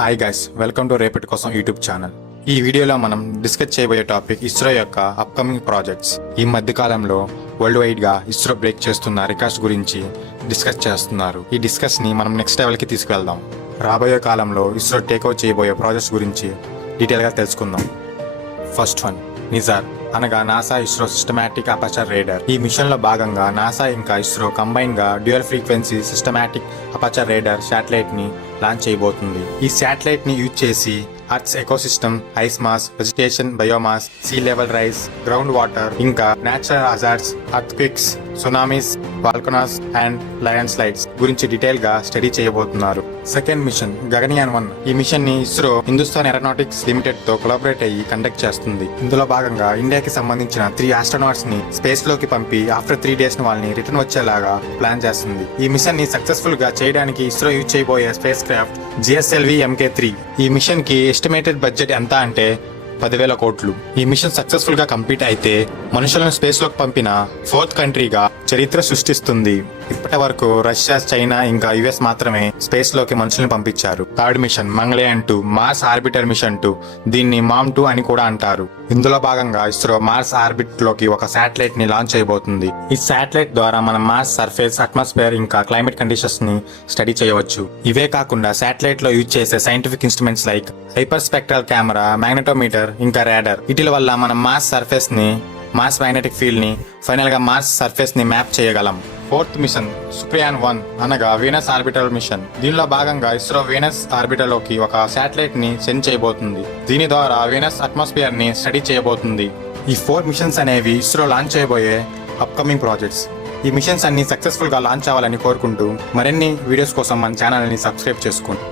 Hi guys, welcome to రేపటి కోసం YouTube channel. ఈ వీడియోలో మనం డిస్కస్ చేయబోయే టాపిక్ ఇస్రో యొక్క అప్కమింగ్ ప్రాజెక్ట్స్. ఈ మధ్య కాలంలో వరల్డ్ వైడ్ గా ఇస్రో బ్రేక్ చేస్తున్న రికార్డ్స్ గురించి డిస్కస్ చేస్తున్నారు. ఈ డిస్కస్ ని మనం నెక్స్ట్ లెవెల్ కి తీసుకెళ్దాం. రాబోయే కాలంలో ఇస్రో టేక్ ఓవర్ చేయబోయే ప్రాజెక్ట్స్ గురించి డీటెయిల్ గా తెలుసుకుందాం. ఫస్ట్ వన్, నిజార్ అనగా NASA ISRO systematic aperture radar. ఈ మిషన్ లో భాగంగా నాసా ఇంకా ఇస్రో కంబైన్ గా dual frequency systematic aperture radar satellite ని లాంచ్ చేయబోతుంది. ఈ శాటిలైట్ ని యూజ్ చేసి earth's ecosystem, ice mass, vegetation, biomass, sea level rise, ground water, ఇంకా natural hazards, earthquakes, tsunamis, volcanoes and landslides గురించి detail గా study చేయబోతున్నారు. Second mission Gaganyaan 1. ఈ మిషన్ ని ఇస్రో హిందుస్థాన్ ఏరోనాటిక్స్ లిమిటెడ్ తో కొలాబరేట్ అయ్యి కండక్ట్ చేస్తుంది. ఇందులో భాగంగా ఇండియాకి సంబంధించిన 3 ఆస్ట్రోనాట్స్ ని స్పేస్ లోకి పంపి ఆఫ్టర్ 3 days వాళ్ళని రిటర్న్ వచ్చేలాగా ప్లాన్ చేస్తుంది. ఈ మిషన్ ని సక్సెస్ఫుల్ గా చేయడానికి ఇస్రో యూజ్ చేయబోయే స్పేస్ క్రాఫ్ట్ GSLV Mk3. ఈ మిషన్ కి ఎస్టిమేటెడ్ బడ్జెట్ ఎంత అంటే 10,000 కోట్లు. ఈ మిషన్ సక్సెస్ఫుల్ గా కంప్లీట్ అయితే మనుషులను స్పేస్ లోకి పంపిన 4th కంట్రీగా చరిత్ర సృష్టిస్తుంది. ఇప్పటి వరకు రష్యా, చైనా ఇంకా US మాత్రమే స్పేస్ లోకి మనుషులను పంపించారు. Third mission Mangalyaan 2, Mars orbiter mission 2. దీన్ని మామ్ 2 అని కూడా అంటారు. ఇందులో భాగంగా ఇస్రో మార్స్ ఆర్బిట్ లోకి ఒక శాటిలైట్ ని లాంచ్ చేయబోతుంది. ఈ శాటిలైట్ ద్వారా మనం మార్స్ సర్ఫేస్, అట్మాస్ఫియర్ ఇంకా క్లైమేట్ కండిషన్స్ ని స్టడీ చేయవచ్చు. ఇవే కాకుండా శాటిలైట్ లో యూజ్ చేసే scientific instruments like hyper spectral camera, magnetometer ఇంకా రాడార్. వీటి వల్ల మనం మార్స్ సర్ఫేస్ ని, మార్స్ మ్యాగ్నెటిక్ ఫీల్డ్ ని, ఫైనల్ గా మార్స్ సర్ఫేస్ ని మ్యాప్ చేయగలం. ఫోర్త్ మిషన్ శుక్రయాన్ 1 అనగా వీనస్ ఆర్బిటర్ మిషన్. దీనిలో భాగంగా ఇస్రో వీనస్ ఆర్బిటర్ లోకి ఒక శాటిలైట్ ని సెండ్ చేయబోతుంది. దీని ద్వారా వీనస్ అట్మాస్ఫియర్ ని స్టడీ చేయబోతుంది. ఈ 4 మిషన్స్ అనేవి ఇస్రో లాంచ్ చేయబోయే అప్కమింగ్ ప్రాజెక్ట్స్. ఈ మిషన్స్ అన్ని సక్సెస్ఫుల్ గా లాంచ్ అవ్వాలని కోరుకుంటూ మరిన్ని వీడియోస్ కోసం మన ఛానల్ ని సబ్స్క్రైబ్ చేసుకోండి.